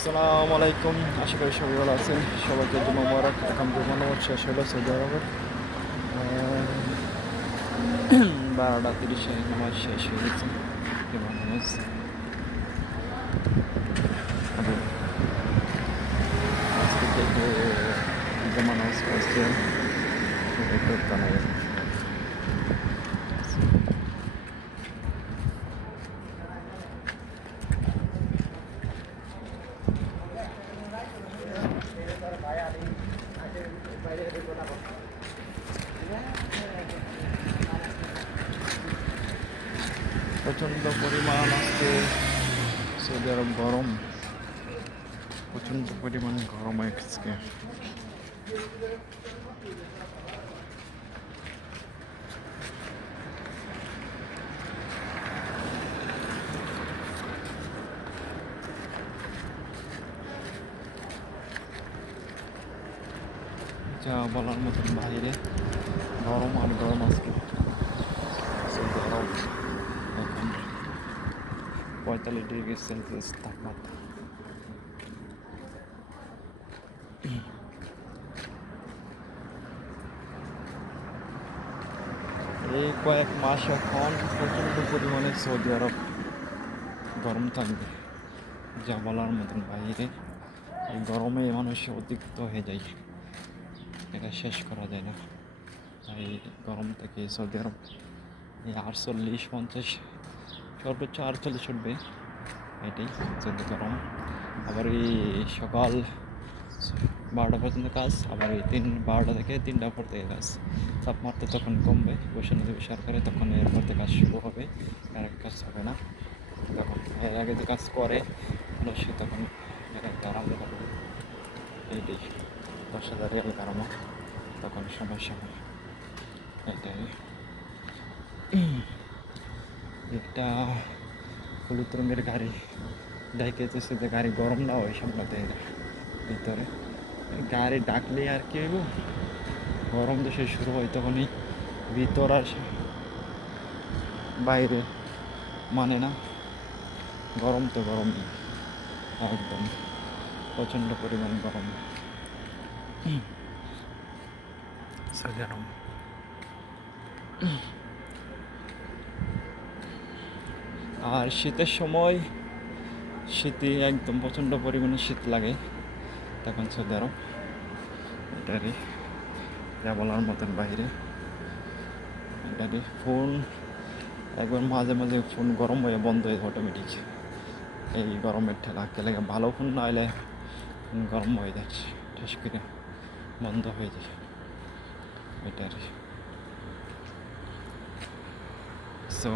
আসসালামু আলাইকুম, আশা করি সবাই ভালো আছেন। সবাইকে জন্য মোবারক। এখন ধন্যবাদ শেষ হলো সৌদি আরবের 12:30 নামাজ শেষ হয়ে গেছে। ইমাম নামাজ আজকে থেকে জামা নামাজ পড়ছে একটু জানাই। প্রচণ্ড পরিমাণ আজকে সৌদি আরব গরম, প্রচণ্ড পরিমাণ গরম আজকে। যা বলার মতন বাইরে গরম আর গরম আজকে। সৌদি আরব এখন 45 ডিগ্রি সেলসিয়াস তাপমাত্রা। এই কয়েক মাস এখন প্রচণ্ড পরিমাণে সৌদি আরব গরম থাকবে, যা বলার মতন বাইরে। এই গরমে মানুষ অতিরিক্ত হয়ে যায়, এটা শেষ করা যায় না। তাই গরম থেকে সৌদি আরব এই 48-50 সর্বোচ্চ 48 উঠবে, এটাই সৌদি গরম। আবার এই সকাল 12টা পর্যন্ত কাজ, আবার এই 12টা থেকে 3টা পর থেকে কাজ। তাপমাত্রা তখন কমবে, ঘোষণা দেবে সরকারে, তখন এরপর থেকে কাজ শুরু হবে। আর কাজ হবে না তখন। এর আগে যে কাজ করে মানুষ তখন একটা আরাম করবে। এইটাই 10,000 রিয়াল কারণে তখন সমস্যা হয়। এটাই একটা হলুদ রঙের গাড়ি ডাইকেছে, যে গাড়ি গরম না হয় সামলাতে ভিতরে গাড়ি ডাকলে আর কি হইব। গরম দেশে শুরু হয় তখনই ভিতর আর বাইরে মানে না। গরম তো গরমই, একদম প্রচণ্ড পরিমাণ গরম গরম। আর শীতের সময় শীতে একদম প্রচণ্ড পরিমাণে শীত লাগে তখন সৌদি আরব। এটারই যা বলার মতন বাইরে। এটারই ফোন একবার মাঝে মাঝে ফোন গরম হয়ে বন্ধ হয়ে অটোমেটিক, এই গরমের ঠেলা কে ভালো ফোন না হলে গরম হয়ে যাচ্ছে, ঠেস করে বন্ধ হয়ে যায়। এটারই সো